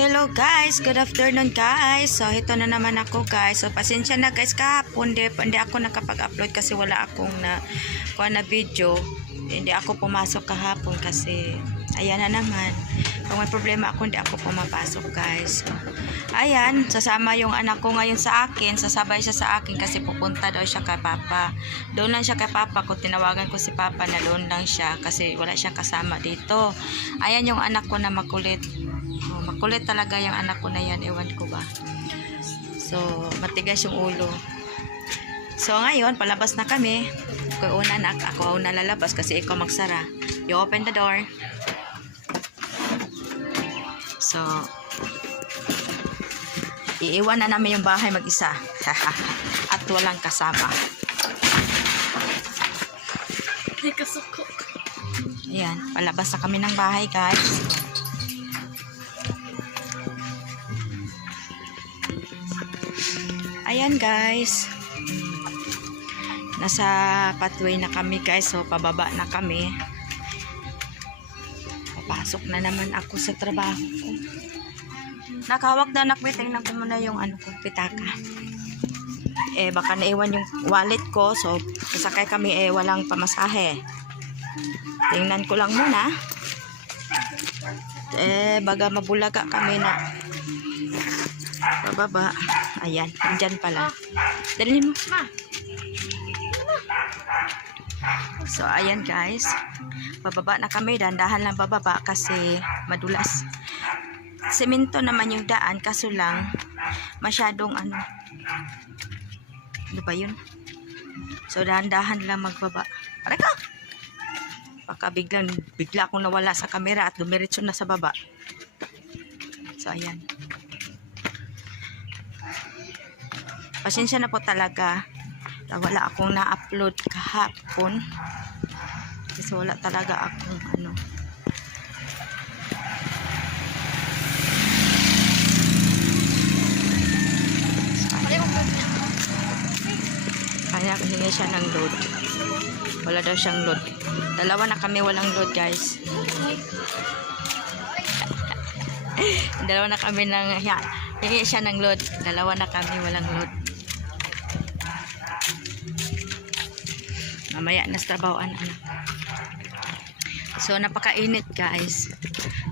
Hello guys, good afternoon guys. So ito na naman ako guys. So pasensya na guys, kahapon hindi ako nakapag-upload kasi wala akong kuha na video. Hindi ako pumasok kahapon kasi ayan na naman. Kung may problema ako, hindi ako pumapasok guys. So, ayan, sasama yung anak ko ngayon sa akin. Sasabay siya sa akin kasi pupunta daw siya kay Papa. Doon lang siya kay Papa. Kung tinawagan ko si Papa na doon lang siya kasi wala siyang kasama dito. Ayan yung anak ko na makulit. Oh, makulit talaga yung anak ko na yan. Ewan ko ba. So, matigas yung ulo. So, ngayon, palabas na kami. Ako una lalabas kasi ikaw magsara. You open the door. So, iiwan na namin yung bahay mag-isa. At walang kasama. Ayan, palabas na kami ng bahay guys. Ayan guys. Nasa pathway na kami guys. So, pababa na kami. Papasok na naman ako sa trabaho ko. Nakahawak na anak, tingnan ko muna yung pitaka. Baka naiwan yung wallet ko. So, kasakay kami walang pamasahe. Tingnan ko lang muna. Baga mabulaga kami na pababa. Ayan, andyan pala. Dali mo. So, ayan guys. Bababa na kami. Dandahan lang bababa kasi madulas. Semento naman yung daan. Kaso lang, masyadong ano ba yun? So, dahan-dahan lang magbaba. Aray ka! Baka bigla akong nawala sa camera at dumiretso na sa baba. So, ayan. Pasensya na po talaga. Wala akong na-upload kahapon. Kasi wala talaga akong Kaya hingi siya ng load. Wala daw siyang load. Dalawa na kami walang load guys. Dalawa na kami hingi siya ng load. Dalawa na kami walang load. Mamaya na sa trabahoan. So napakainit guys.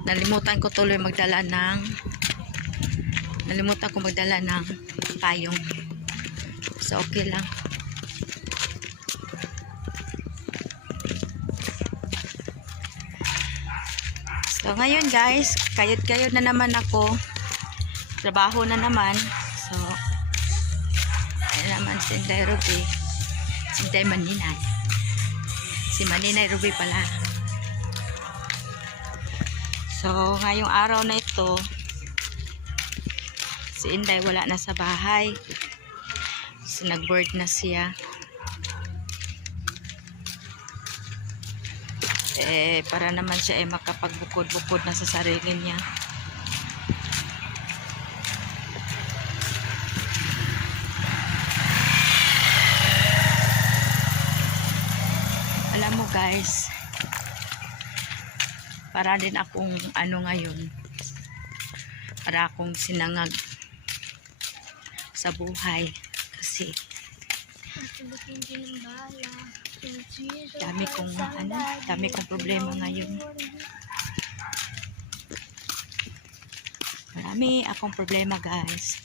Nalimutan ko magdala ng payong. So okay lang. So ngayon guys, kayod na naman ako. Trabaho na naman. So ayan naman si Inday Ruby. Si Inday Maninay. Si Maninay Ruby pala. So ngayong araw na ito, si Inday wala na sa bahay. So nag-board na siya. Para naman siya makapagbukod-bukod na sa sarili niya. Alam mo guys, para din akong ngayon, para akong sinangag sa buhay kasi dami kong problema ngayon. Marami akong problema guys.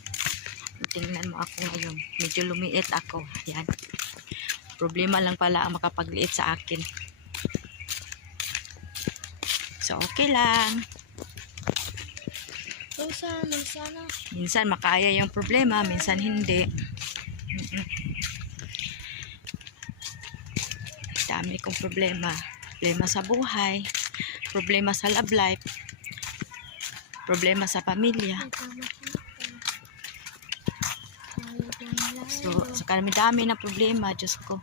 Tingnan mo ako ngayon, medyo lumiit ako. Yan, problema lang pala ang makapagliit sa akin. So okay lang. Minsan makaya yung problema, minsan hindi. Dami kong problema. Problema sa buhay, problema sa love life, problema sa pamilya. So dami na problema, Diyos ko.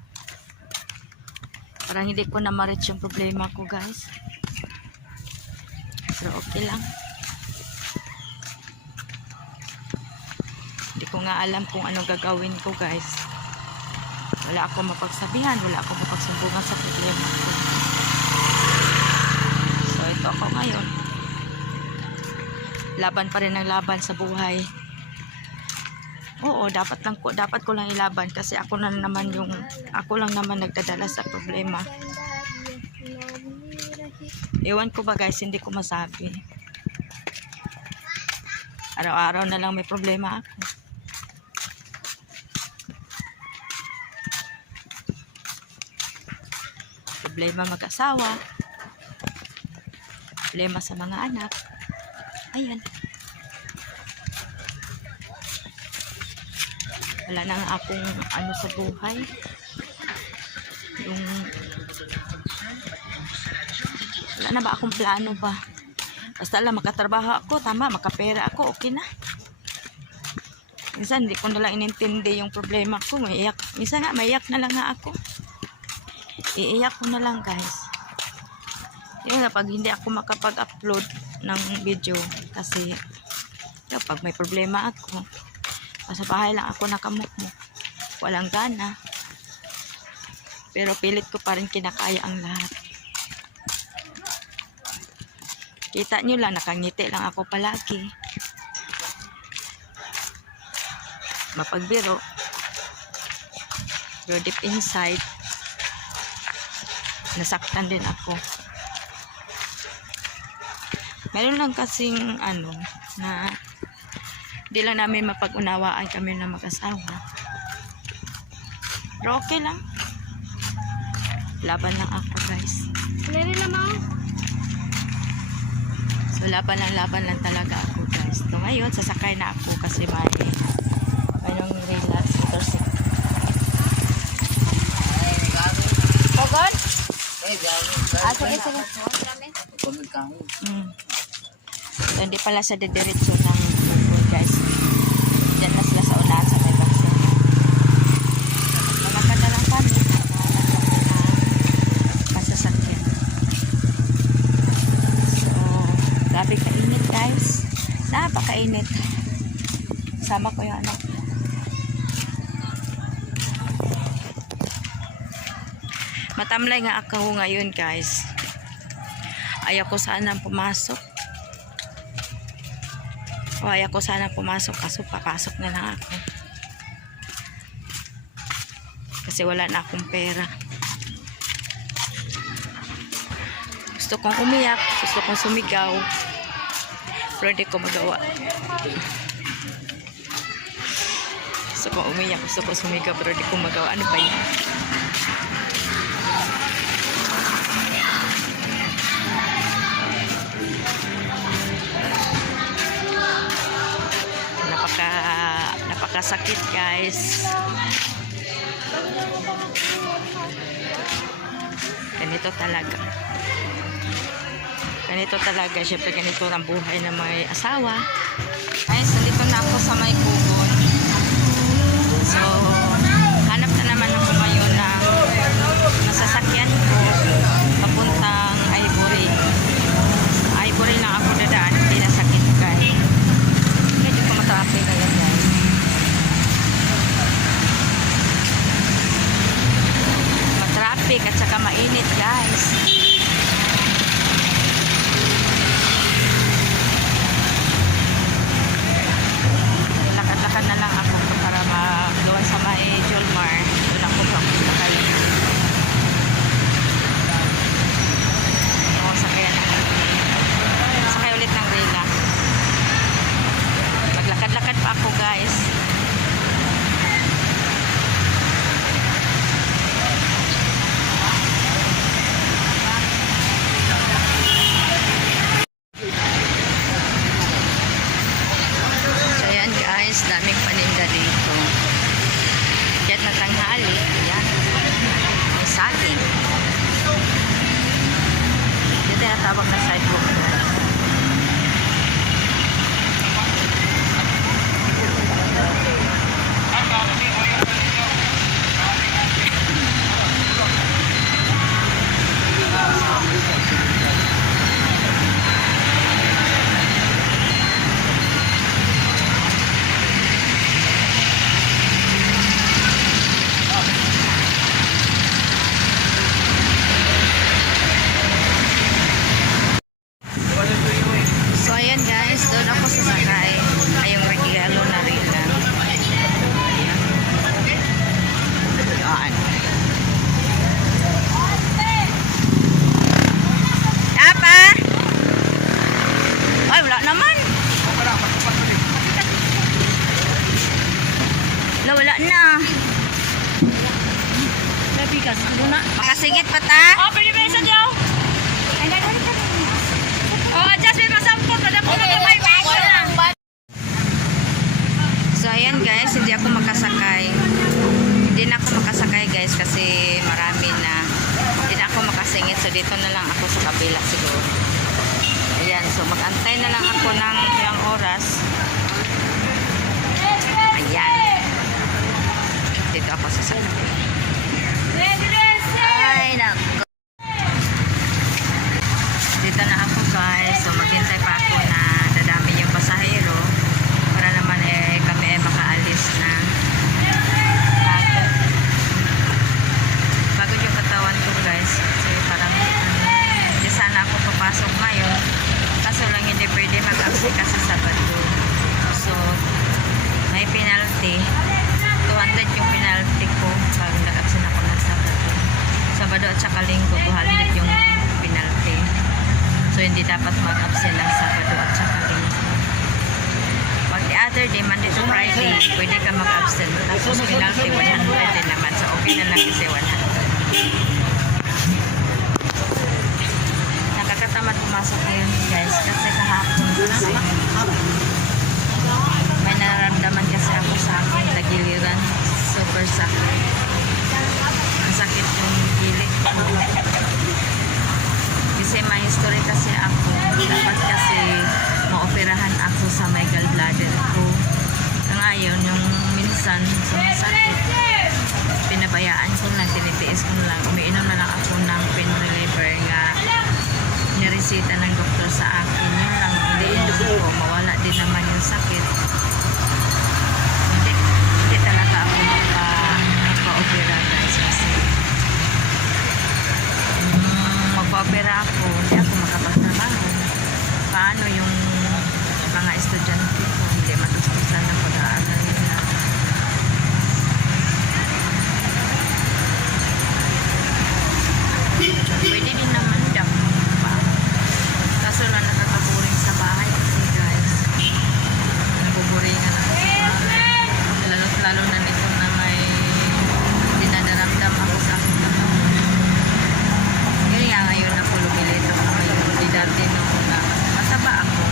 Parang hindi ko na ma-reach yung problema ko guys. Pero okay lang. Hindi ko nga alam kung ano gagawin ko guys. Wala akong mapagsabihan, wala akong mapagsumbungan sa problema ko. So ito ako ngayon. laban pa rin ang laban sa buhay. Oo, dapat ko lang ilaban kasi ako lang naman nagdadala sa problema. Ewan ko ba guys, hindi ko masabi. Araw-araw na lang may problema ako. Problema mag-asawa. Problema sa mga anak. Ayan. Wala na nga akong ano sa buhay. Wala na ba akong plano ba? Basta lang makatrabaho ako, tama, makapera ako, okay na. Minsan hindi ko na lang inintindi yung problema ko. Minsan nga maiyak na lang nga ako. Iiyak ko na lang guys. Yun na, pag hindi ako makapag-upload ng video kasi pag may problema ako, sa bahay lang ako nakamukmuk, walang gana, pero pilit ko pa rin kinakaya ang lahat. Kita nyo lang, nakangiti lang ako palagi, mapagbiro, pero deep inside nasaktan din ako. Meron lang kasing ano na di lang namin mapag-unawaan kami na mag-asawa. Pero okay lang. Laban lang ako guys. So laban lang talaga ako guys. So ngayon sasakay na ako kasi mayroong relax motorcycle. Pagod? Sige. So, hindi pala sa dediretso ng bukod guys. Diyan na sila sa unahan sa may baksa. Malakad na lang kami. Masasakyan. So, grabe kainit guys. Napakainit. Sama ko yung anak. Matamlay nga ako ngayon guys. Ayaw ko sana pumasok. Ayaw ko sana pumasok kaso papasok na lang ako. Kasi wala na akong pera. Gusto kong umiyak, gusto kong sumigaw. Pero hindi ko magawa. Gusto kong umiyak, gusto kong sumigaw pero hindi ko magawa. Ano ba yun? Napakasakit guys. Ganito talaga syempre ganito ang buhay ng may asawa. Guys, nandito na ako sa may kugon. So hanap na naman ako ngayon ng nasasakyan ko papuntang Ivory lang ako dadaan, hindi nasakit guys. Medyo ko matraffic ngayon guys. Matraffic at saka mainit guys. Lakad-lakad na lang ako para doon sa may Jolmar. Doon ako sakay. Sakay ulit ng Rila. Maglakad-lakad pa ako guys. Daming paninda dito. Kahit na tanghali, ayan. May saging. Dito yung tawag na sidewalk. Ayan, so mag-antay na lang ako ng ilang oras. Ayan. Dito ako sa salamin. Ay, nako. Dito na ako guys. So maghintay pa ako na dadami yung pasahero para naman kami makaalis na. Pagod yung katawan ko guys. Kasi parang hindi sana ako papasok ngayon. Kaso lang hindi pwede mag-absent kasi Sabado. So may penalty. 200 yung penalty ko pag nag-absent ako ng Sabado at saka Linggo, 200 yung penalty. So hindi dapat mag-absent ng Sabado at saka Linggo. Pag the other day, Monday to Friday, pwede ka mag-absent. Tapos penalty 100 din naman. So okay na lang kasi 100. Nakakatamad pumasok ngayon guys kasi kahapon kasi may nararamdaman kasi ako sa akin tagiliran. Super sakit. Ang sakit yung gilid ko. Kasi may history kasi ako. Dapat kasi maoperahan ako sa may gallbladder ko. Ngayon, yung minsan sumasakit, pinabayaan ko lang, tinitiis ko lang. Umiinom na lang ako ng pain reliever nga niresita ng doktor sa akin. Yun lang, hindi ko. Mawala din naman yung sakit. Hindi talaga ako magpa-opera guys kasi magpa-opera ako, hindi ako makapagtrabaho. Paano yung mga estudyante ko hindi matustusan ng pag-aaral nila? Pwede din naman daw pa. Kaso lang nakakaburing sa bahay kasi guys. Nabuburingan ako sa bahay. Lalo na nito na may dinadaramdam ako sa aking katawan. Yun nga ngayon na pulubilito ko ngayon. Di dati nung mataba ako.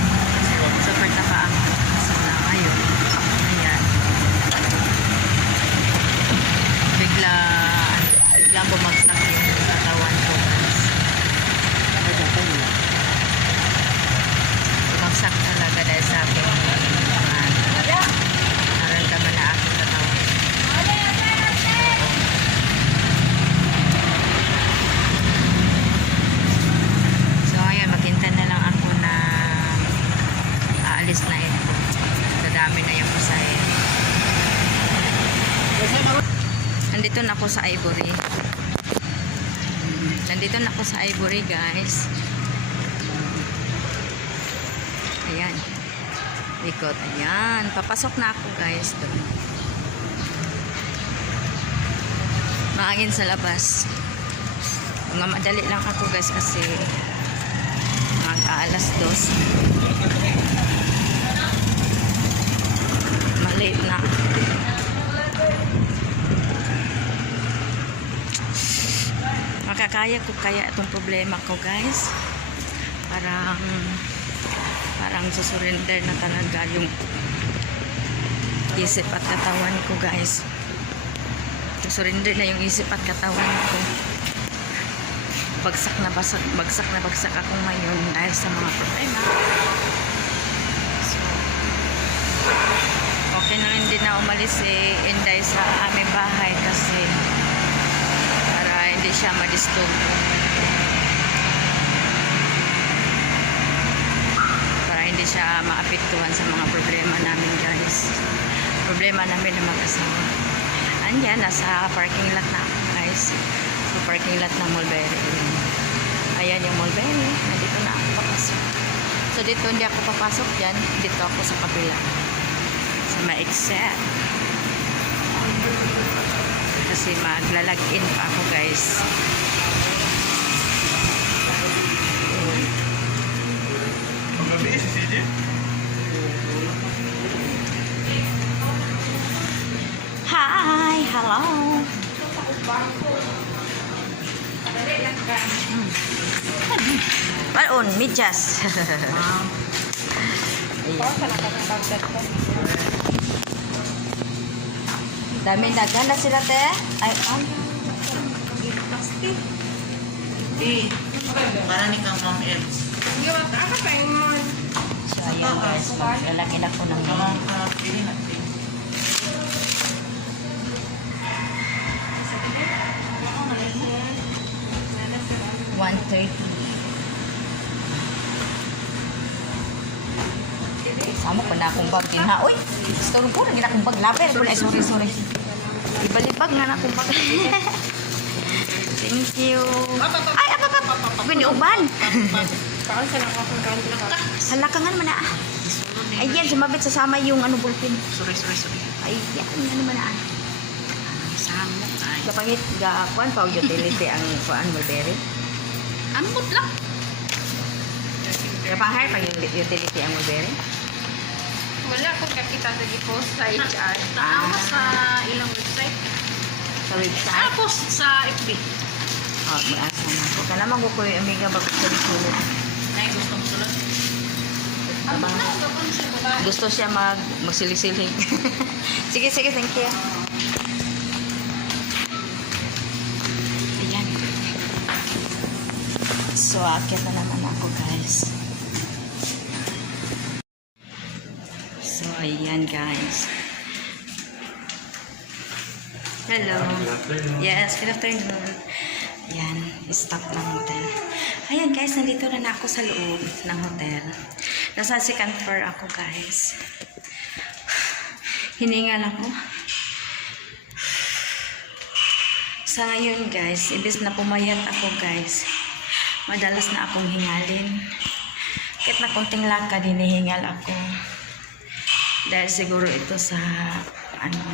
Super taba ako. So na ngayon. Ayan. Biglang bumagsak yung katawan ko. Bumagsak talaga dahil sa aking naramdaman na aking katawan. So ngayon maghintay na lang ako na aalis na ito. Dadami na yung pasahero. Nandito na ako sa Ivory. Nandito na ako sa Ivory guys. Ayan. Ikot. Ayan. Papasok na ako guys. Maangin sa labas. Mga madali lang ako guys kasi mag-aalas 2. Malate na. Makakaya ko kaya itong problema ko guys. Parang susurrender na talaga yung isip at katawan ko guys. Susurrender na yung isip at katawan ko. Bagsak na bagsak ako ngayon dahil sa mga problema. So, okay na rin din na umalis Inday sa aming bahay kasi para hindi siya ma-disturb. Para hindi siya maapektuhan sa mga problema namin guys. Problema namin na mag-asawa. Andyan, nasa parking lot na ako guys. So parking lot ng Mulberry. Ayan yung Mulberry. Nandito na ako papasok. So dito hindi ako papasok dyan. Dito ako sa kabila. Sa ma-exit. Kasi maglalag-in pa ako guys. Hi! Hello! Balon, medyas. Dami nagana sila te. Ay, Para ni kang Ma'am El. So, ayan guys. Lalagyan ako ng mga. Pili natin. 130. Sama pa na akong bag din ha. Uy, store ko na gina akong bag. Laper ko na. Sorry. Ibalibag na akong bag. Thank you. Ay, Biniuban. Hala ka nga naman na. Ayan, sumabit sasama yung ano bulpin. Sorry. Ayan, ano man na. Samot ay. Kapangit, kuan pa utility ang kuan mulberry. Ambot lang. Kapanghay pa yung utility ang mulberry. Wala ko kakita sa post sa HR. Taawa sa ilang website. Sa website. Tapos sa FB. Oh, mag-asa na ako. Kailangan ko ko yung amiga bakit sa sulit. Ay, gustong sulat. Ambot lang, gapon siya babae. Gusto siya magsilig-silig. sige, thank you. Ayan. So, akit na naman ako, guys. So, ayan, guys. Hello. Yes, good afternoon. Ayan, stop ng hotel. Ayan, guys, nandito na ako sa loob ng hotel. Nasa second floor ako, guys. Hiningal ako. Sa ngayon, guys, ibis na pumayat ako, guys, madalas na akong hingalin. Kahit na konting lakad, hinihingal ako. Dahil siguro ito sa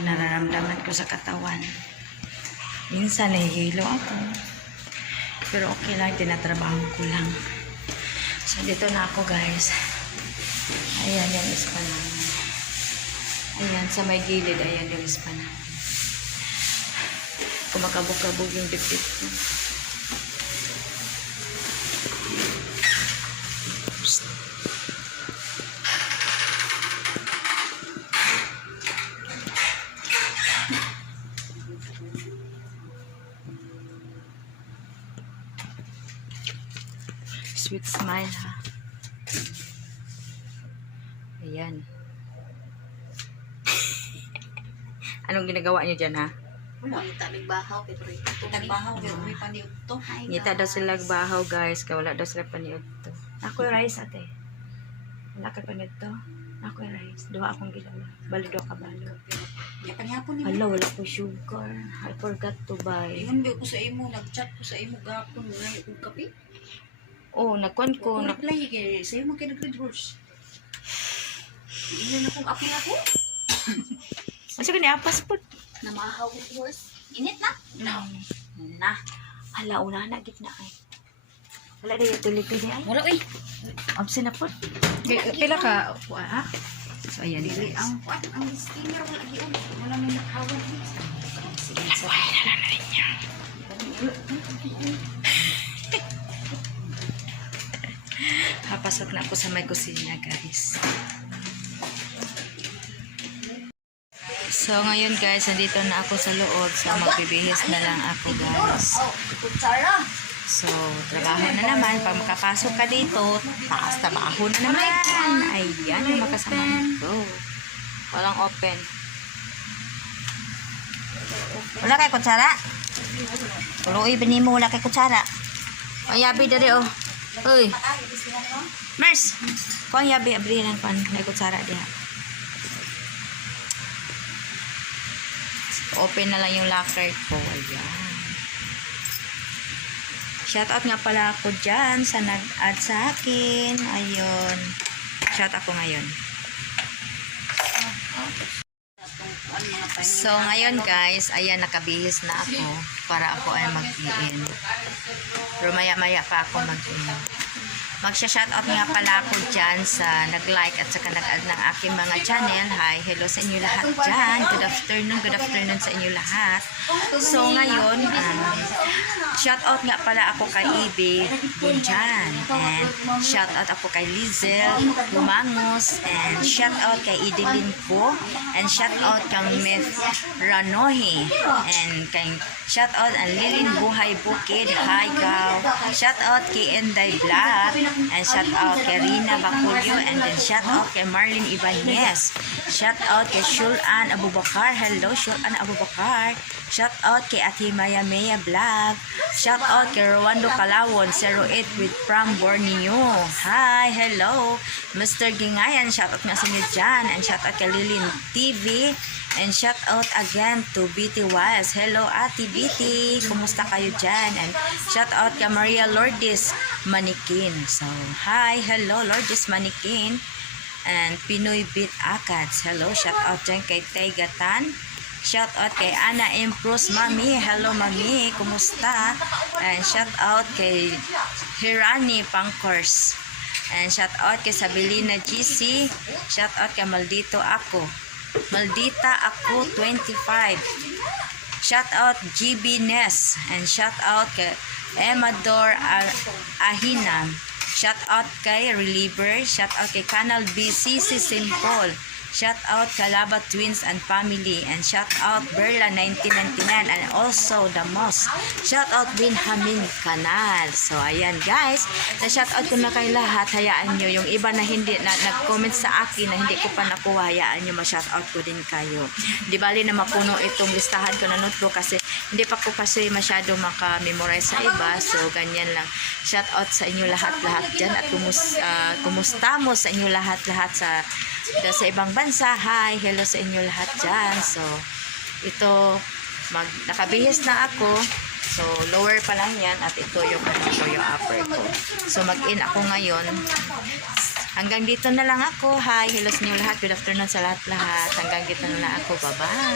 nararamdaman ko sa katawan. Minsan nahihilo ako. Pero okay lang, tinatrabaho ko lang. So, dito na ako, guys. Ayan, yung ispa namin. Ayan, sa may gilid, ayan yung ispa namin. Kumakabog-kabog yung dipdip ko. Sweet smile, ha. Ayan. Anong ginagawa niyo dyan, ha? Wala, kita nagbahaw. Pero ito nagbahaw. Pero may paniog to. Ngita daw sila bahaw, guys. Kaya wala daw sila paniod to. Ako yung rice, ate. Wala ka paniod to. Ako yung rice. Duha akong gilala. Bali duha ka balo. Yapon ni Hala, wala ko sugar. I forgot to buy. Ingon ba ko sa imo, nag-chat ko sa imo gapon ngayon kung kape. Oh, nagkuhan ko. Kung reply kay sa imo kay nag-red horse. Hindi na kung apil ako. Masa ka niya, passport. Na mahaw red horse. Init na? No. Na. Hala, una na, gitna ay. Wala na utility niya ay. Wala eh. Absent na po. Pila ka? Ha? So, ayan, Dili guys. ang steamer wala giun. Wala may nakawan. Sige, nakuha na lang rin niya. Papasok na ako sa may kusina, guys. So, ngayon, guys, nandito na ako sa loob. So, magbibihis na lang ako, guys. Kutsara. So, trabaho na naman. Pag makapasok ka dito, taas trabaho na naman. Ayan, yung makasama ko. Walang open. Wala kay kutsara? Tuloy, bini mo, wala kay kutsara. Ang yabi dari, oh. Uy. Mars, kung yabi, abrihin ang pan. May kutsara diha. Open na lang yung locker ko. Ayan. Shoutout nga pala ako dyan sa nag-add sa akin. Ayun. Shout ako ngayon. So, ngayon guys, ayan, nakabihis na ako para ako ay mag-in. Pero maya-maya pa ako mag-in. Magsha-shoutout nga pala ako dyan sa nag-like at saka nag-add ng aking mga channel. Hi, hello sa inyo lahat dyan. Good afternoon sa inyo lahat. So ngayon, shoutout nga pala ako kay Ibe Bunjan. And shoutout ako kay Lizel Lumangos. And shoutout kay Idelin Po. And shoutout kang Meth Ranohi. And kay shoutout ang Lilin Buhay Bukid. Hi, Gaw. Shoutout kay Enday Vlog. And shout out kay Rina Baculio, and then shout out kay Marlene Ibanez. Shout out kay Shulan Abubakar. Hello, Shulan Abubakar. Shout out kay Ate Maya Maya Vlog. Shout out kay Rowando Calawon 08 with from Borneo. Hi, hello. Mr. Gingayan, shout out nga sa inyo dyan. And shout out kay Lilin TV. And shout out again to BT Wiles. Hello, Ate BT. Kumusta kayo dyan? And shout out kay Maria Lourdes Manikin. So, hi, hello, Lourdes Manikin. And Pinoy Beat Akats. Hello, shout out dyan kay Taygatan. Shout out kay Ana Impros Mami. Hello, Mami. Kumusta? And shout out kay Hirani Pangkors. And shout out kay Sabilina GC. Shout out kay Maldito Ako. Maldita Ako 25. Shout out GB Ness. And shout out kay Emador Ahina. Shout out kay Reliever. Shout out kay Canal BCC Simple. Shout out Kalaba Twins and Family. And shout out Berla 1999. And also the most. Shout out Benjamin Canal. So ayan guys. Na-shout out ko na kay lahat. Hayaan nyo. Yung iba na hindi na nag-comment sa akin na hindi ko pa nakuha. Hayaan nyo ma-shout out ko din kayo. Di bali na mapuno itong listahan ko na notebook kasi hindi pa ko kasi masyado maka-memorize sa iba. So ganyan lang. Shout out sa inyo lahat-lahat dyan. At kumusta mo sa inyo lahat-lahat sa ibang bansa. Hi, hello sa inyo lahat dyan. So, ito, nakabihis na ako. So, lower pa lang yan. At ito yung upper ko. So, mag-in ako ngayon. Hanggang dito na lang ako. Hi, hello sa inyo lahat. Good afternoon sa lahat-lahat. Hanggang dito na lang ako. Bye-bye.